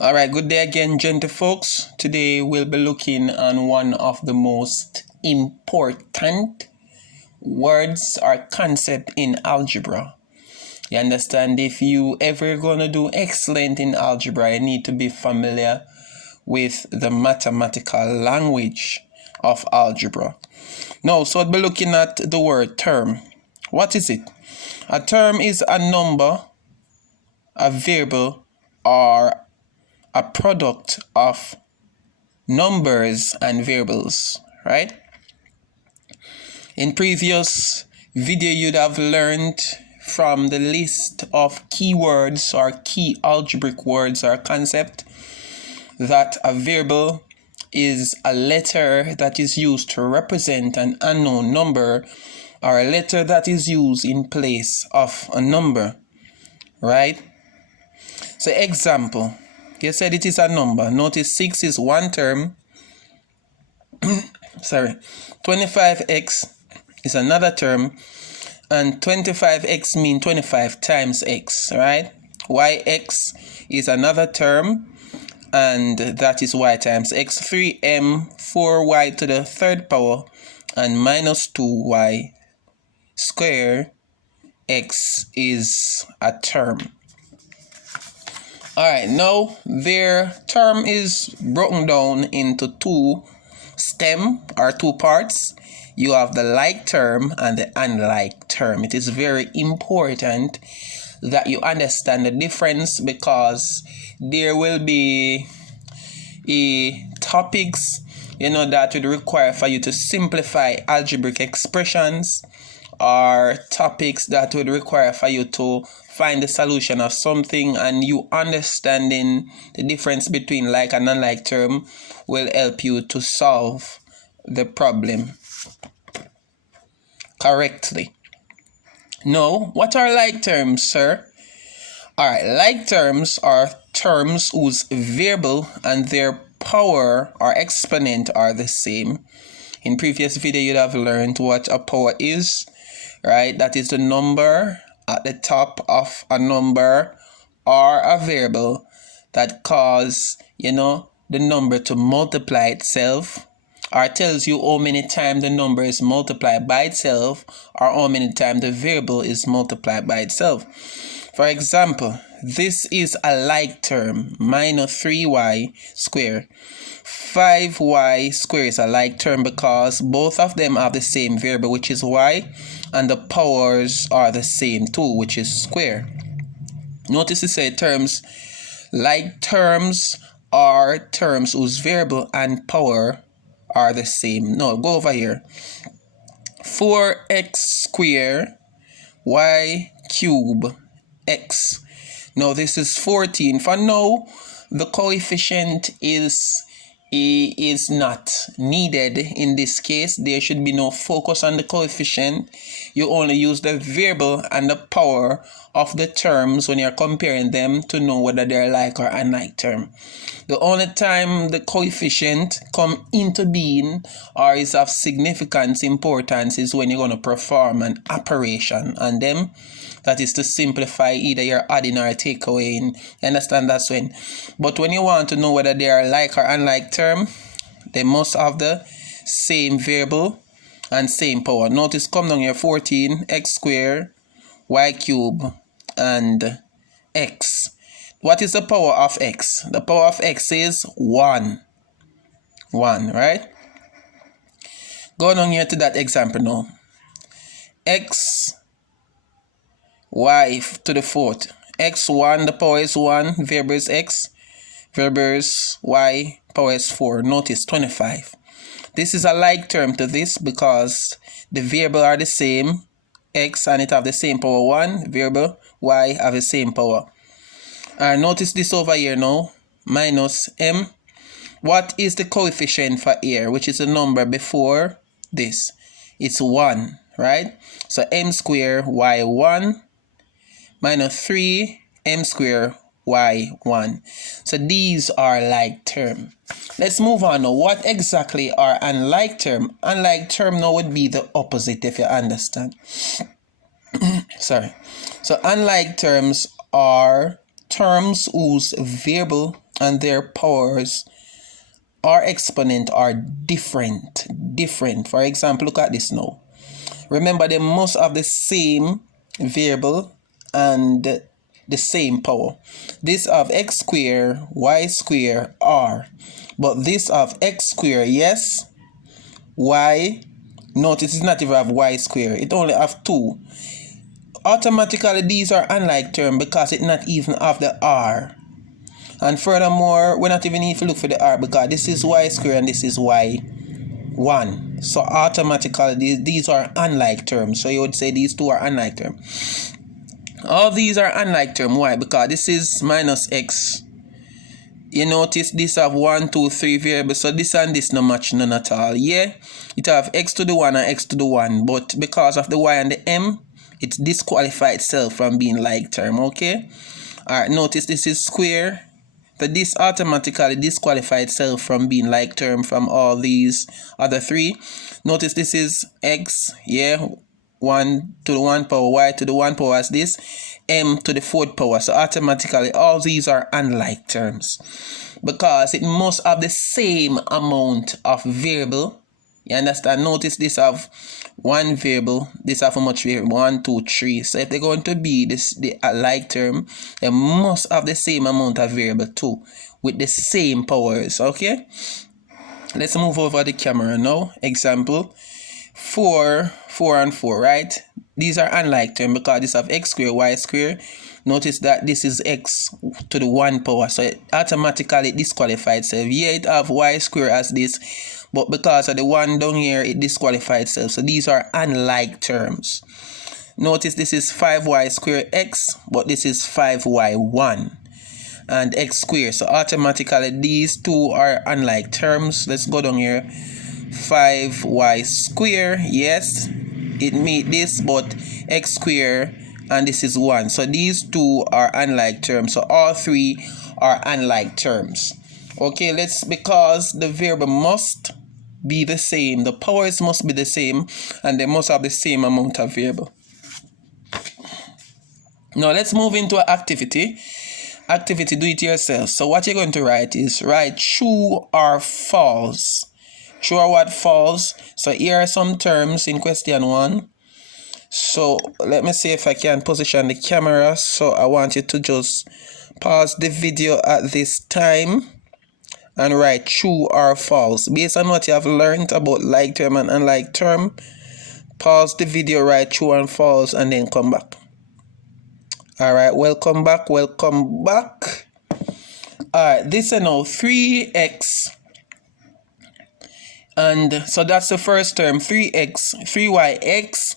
All right, good day again, gentle folks. Today we'll be looking on one of the most important words or concept in algebra. You understand, if you ever gonna do excellent in algebra, you need to be familiar with the mathematical language of algebra. Now, so we'll be looking at the word term. What is it? A term is a number, a variable, or a product of numbers and variables, right? In previous video, you'd have learned from the list of keywords or key algebraic words or concept that a variable is a letter that is used to represent an unknown number, or a letter that is used in place of a number, right? So example, you said it is a number. Notice 6 is one term. 25x is another term. And 25x means 25 times x, right? Yx is another term. And that is y times x. 3m, 4y to the third power. And minus 2y square x is a term. Alright, now their term is broken down into two stem or two parts. You have the like term and the unlike term. It is very important that you understand the difference, because there will be topics that would require for you to simplify algebraic expressions, or topics that would require for you to find the solution of something, and you understanding the difference between like and unlike term will help you to solve the problem correctly. Now, what are like terms, sir? Alright, like terms are terms whose variable and their power or exponent are the same. In previous video, you'd have learned what a power is, right? That is the number at the top of a number or a variable that cause the number to multiply itself, or tells you how many times the number is multiplied by itself, or how many times the variable is multiplied by itself. For example, this is a like term, minus 3y squared. 5y squared is a like term because both of them have the same variable, which is y, and the powers are the same too, which is square. Notice it says terms. Like terms are terms whose variable and power are the same. No, go over here. 4x squared y cube x. Now this is 14. For now, the coefficient is not needed in this case. There should be no focus on the coefficient. You only use the variable and the power of the terms when you're comparing them to know whether they're like or unlike term. The only time the coefficient come into being or is of significance importance is when you're going to perform an operation on them. That is to simplify either your adding or take away. You understand? That's when. But when you want to know whether they are like or unlike term, they must have the same variable and same power. Notice, come down here, 14, x squared, y cube, and x. What is the power of x? The power of x is 1. 1, right? Go down here to that example now. X y to the fourth. x1, the power is 1, variable is x, variable is y, power is 4. Notice 25. This is a like term to this because the variable are the same, x, and it have the same power 1, variable y have the same power. And notice this over here now, minus m. What is the coefficient for here, which is the number before this? It's 1, right? So m squared y1 minus 3 m squared y1. So these are like term. Let's move on now. What exactly are unlike term? Unlike term now would be the opposite, if you understand. Sorry. So unlike terms are terms whose variable and their powers or exponent are different. For example, look at this now. Remember, they must have the same variable and the same power. This of x square, y square, r. But this of x square, yes, y, notice it's not even have y square. It only have 2. Automatically, these are unlike terms because it not even have the r. And furthermore, we're not even need to look for the r because this is y square and this is y1. So automatically, these are unlike terms. So you would say these two are unlike terms. All these are unlike terms. Why? Because this is minus x. You notice this have 1, 2, 3 variables. So this and this no match none at all. Yeah, it have x to the 1 and x to the 1. But because of the y and the m, it disqualifies itself from being like term. Okay. Alright, notice this is square. So this automatically disqualifies itself from being like term from all these other 3. Notice this is x, yeah, 1 to the 1 power, y to the 1 power as this, m to the 4th power. So automatically all these are unlike terms because it must have the same amount of variable. You understand? Notice this have 1 variable, this have how much variable? 1, 2, 3. So if they're going to be the alike term, they must have the same amount of variable too, with the same powers. Okay, let's move over the camera now. Example 4, 4 and 4, right? These are unlike term because this have x square, y square. Notice that this is x to the 1 power, so it automatically disqualifies itself. Yeah, it have y square as this, but because of the 1 down here, it disqualifies itself. So these are unlike terms. Notice this is 5y square x, but this is 5y1 and x square. So automatically these two are unlike terms. Let's go down here. 5y square, yes, it meet this, but x square and this is 1. So these two are unlike terms. So all 3 are unlike terms. Okay, because the variable must be the same, the powers must be the same, and they must have the same amount of variable. Now let's move into an activity. Activity, do it yourself. So what you're going to write is write true or false. True or what? False. So here are some terms in question 1. So let me see if I can position the camera. So I want you to just pause the video at this time and write true or false. Based on what you have learned about like term and unlike term, pause the video, write true and false, and then come back. Alright, welcome back. Alright, this is now 3x. And so that's the first term, 3yx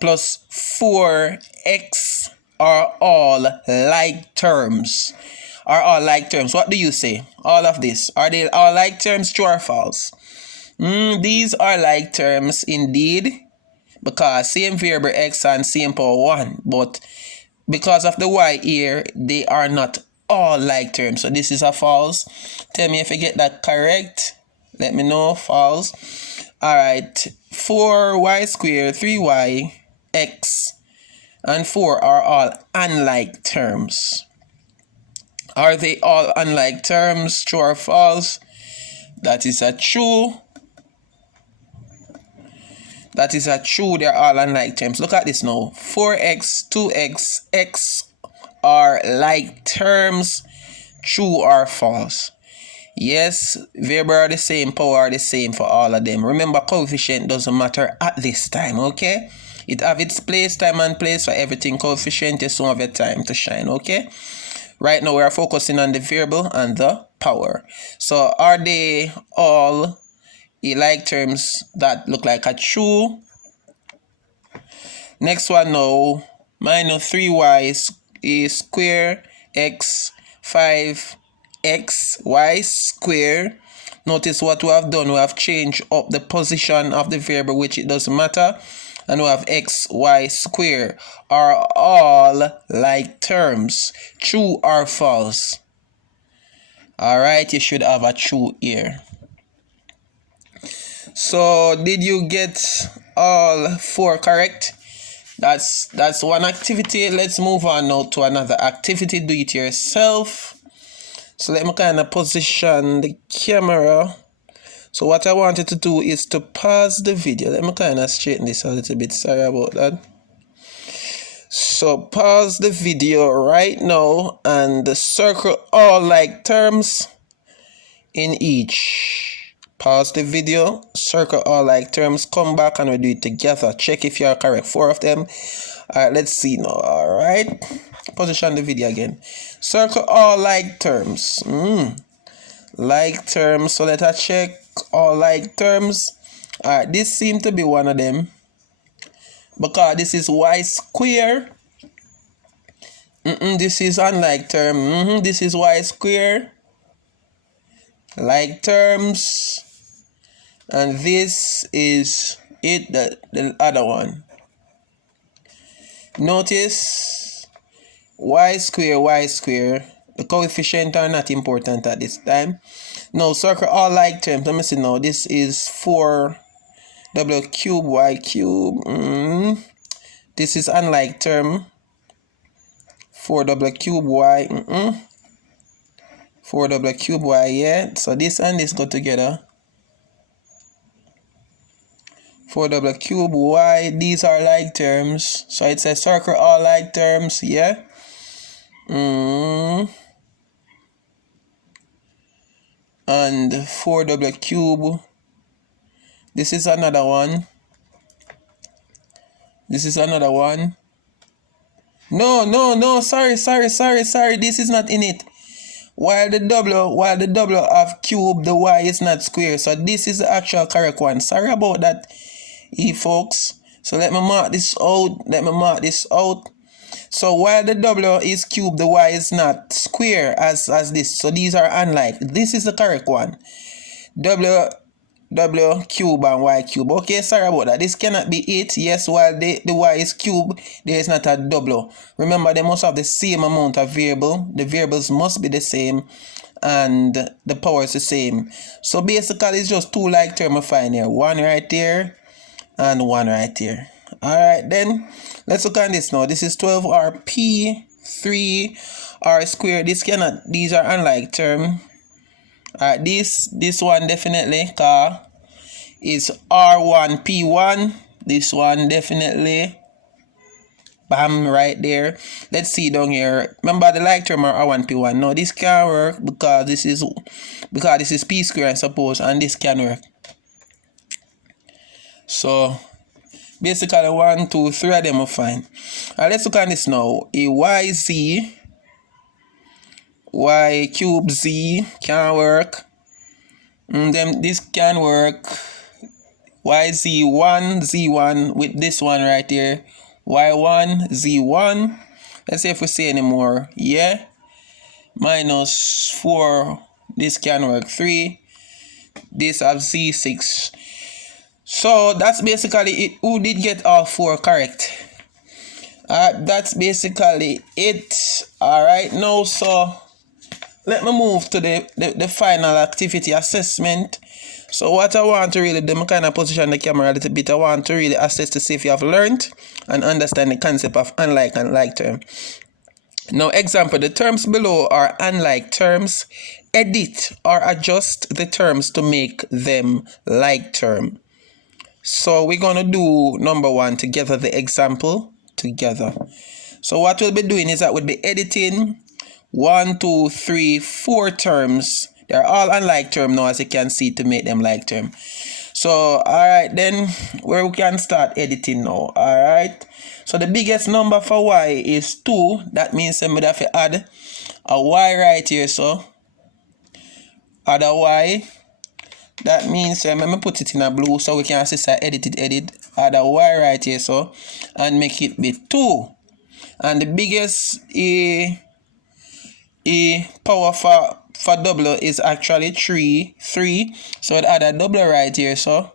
plus 4x are all like terms. What do you say? All of this. Are they all like terms, true or false? These are like terms indeed, because same variable x and same power 1. But because of the y here, they are not all like terms. So this is a false. Tell me if you get that correct. Let me know. False. Alright. 4y squared, 3y, x, and 4 are all unlike terms. Are they all unlike terms? True or false? That is a true. That is a true. They're all unlike terms. Look at this now. 4x, 2x, x are like terms. True or false? Yes, variable are the same, power are the same for all of them. Remember, coefficient doesn't matter at this time, okay? It have its place, time and place for everything. Coefficient is some of your time to shine, okay? Right now we are focusing on the variable and the power. So are they all like terms that look like a true? Next one now, minus 3y is square x 5 x y square. Notice what we have done. We have changed up the position of the variable, which it doesn't matter, and we have x y square. Are all like terms. True or false? Alright, you should have a true here. So did you get all 4 correct? That's one activity. Let's move on now to another activity. Do it yourself. So let me kind of position the camera. So what I wanted to do is to pause the video. Let me kind of straighten this a little bit. Sorry about that. So pause the video right now and circle all like terms in each. Pause the video, circle all like terms, come back and we do it together. Check if you are correct. 4 of them. Alright, let's see now. Alright. Position the video again. Circle all like terms. Like terms. So let us check all like terms. Alright, this seems to be one of them. Because this is y square. This is unlike term. This is y square. Like terms. And this is it, the other one. Notice y square. The coefficients are not important at this time. Now circle all like terms. Let me see now. This is 4w cube y cube. This is unlike term. 4w cube y. 4w cube y, yeah. So this and this go together. 4w cube y. These are like terms. So it says circle all like terms, yeah. And 4w cube. This is another one. This is another one. No, sorry. This is not in it. While the W of cube, the Y is not square. So this is the actual correct one. Sorry about that, folks. So let me mark this out. So while the W is cube, the Y is not square as this. So these are unlike. This is the correct one. W cube and Y cube. Okay, sorry about that. This cannot be it. Yes, while the Y is cube, there is not a W. Remember, they must have the same amount of variable. The variables must be the same and the power is the same. So basically, it's just 2 like terms I find here. 1 right there and 1 right here. Alright, then let's look at this now. This is 12rp 3r squared. These are unlike term. Alright, this one definitely is R1P1. This one definitely. Bam, right there. Let's see down here. Remember the like term are R1P1. No, this can't work because this is P square, I suppose, and this can work. So basically 1, 2, 3 of them are fine. Alright, let's look at this now. A YZ. Y cube Z can work. Then this can work. YZ1 Z1 with this one right here. Y1 Z1. Let's see if we see any more. Yeah. Minus 4. This can work. 3. This have Z6. So that's basically it. Who did get all 4 correct? That's basically it. Alright, now so let me move to the final activity assessment. So what I want to really do, I kind of position the camera a little bit. I want to really assess to see if you have learned and understand the concept of unlike and like term. Now, example, the terms below are unlike terms. Edit or adjust the terms to make them like term. So we're going to do number 1 together, the example together. So what we'll be doing is that we'll be editing 1, 2, 3, 4 terms. They're all unlike term now, as you can see, to make them like term. So, alright, then where we can start editing now. Alright. So the biggest number for y is 2. That means we have to add a y right here. So add a y. That means let me put it in a blue so we can see edit. Add a y right here, so, and make it be 2. And the biggest power for W is actually 3. So I'd add a W right here, so,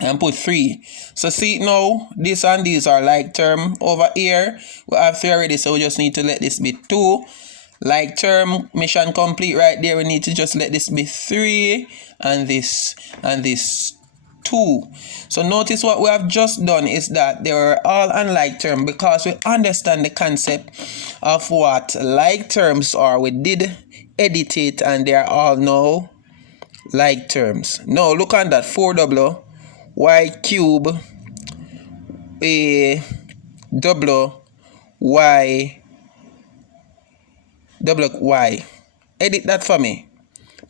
and put 3. So see now, this and these are like term. Over here, we have 3 already, so we just need to let this be 2. Like term, mission complete right there. We need to just let this be 3 and this 2. 2. So notice what we have just done is that they were all unlike terms because we understand the concept of what like terms are. We did edit it and they are all now like terms. Now look at that. 4w y cube a w y w y. Edit that for me.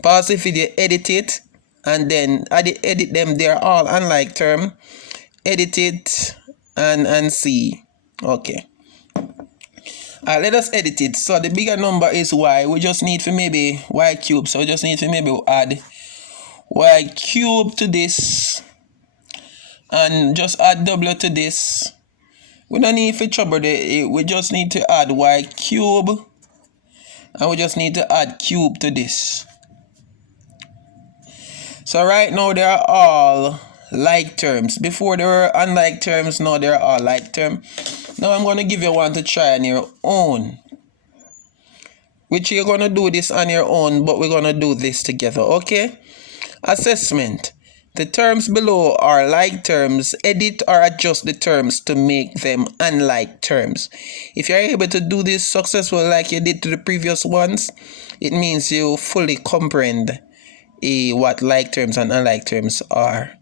Pause the video, edit it, and then edit them. They're all unlike term. Edit it and see. Okay. Let us edit it. So the bigger number is y. We just need for maybe y cube. So we just need to maybe add y cube to this. And just add w to this. We don't need for trouble. We just need to add y cube. And we just need to add cube to this. So right now they are all like terms. Before they were unlike terms, now they are all like terms. Now I'm going to give you one to try on your own. Which you're going to do this on your own, but we're going to do this together, okay? Assessment. The terms below are like terms. Edit or adjust the terms to make them unlike terms. If you're able to do this successfully like you did to the previous ones, it means you fully comprehend what like terms and unlike terms are.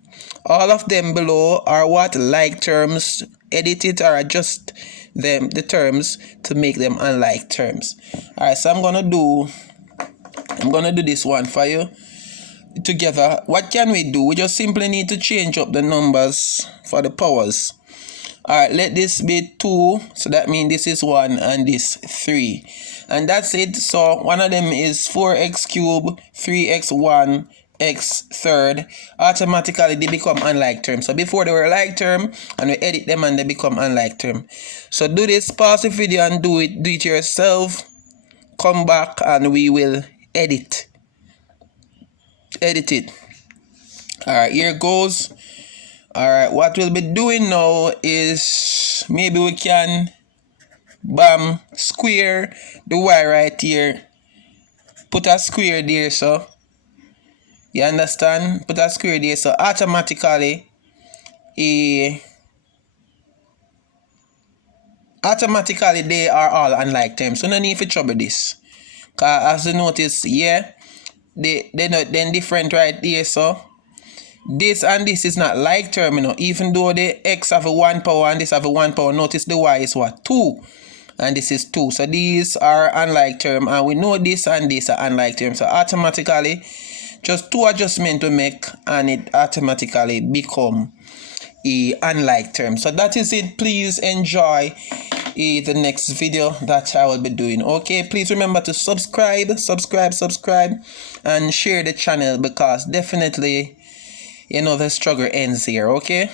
All of them below are what like terms. Edit it or adjust the terms to make them unlike terms. Alright, so I'm gonna do this one for you together. What can we do? We just simply need to change up the numbers for the powers. Alright, let this be 2, so that means this is 1 and this 3. And that's it. So one of them is 4x cubed, 3x1, x third. Automatically they become unlike terms. So before they were like term, and we edit them and they become unlike term. So do this, pause the video and do it yourself. Come back and we will edit it. Alright, here goes. Alright, what we'll be doing now is maybe we can square the y right here. Put a square there, so you understand? Put a square there, so automatically they are all unlike terms. So no need for trouble this. Cause as you notice, yeah, they're not then different right here, so this and this is not like term, you know. Even though the x have a 1 power and this have a 1 power, notice the y is what? 2. And this is 2. So these are unlike term, and we know this and this are unlike term. So automatically, just 2 adjustments we make, and it automatically become a unlike term. So that is it. Please enjoy the next video that I will be doing. Okay, please remember to subscribe, and share the channel, because definitely, you know, the struggle ends here. Okay.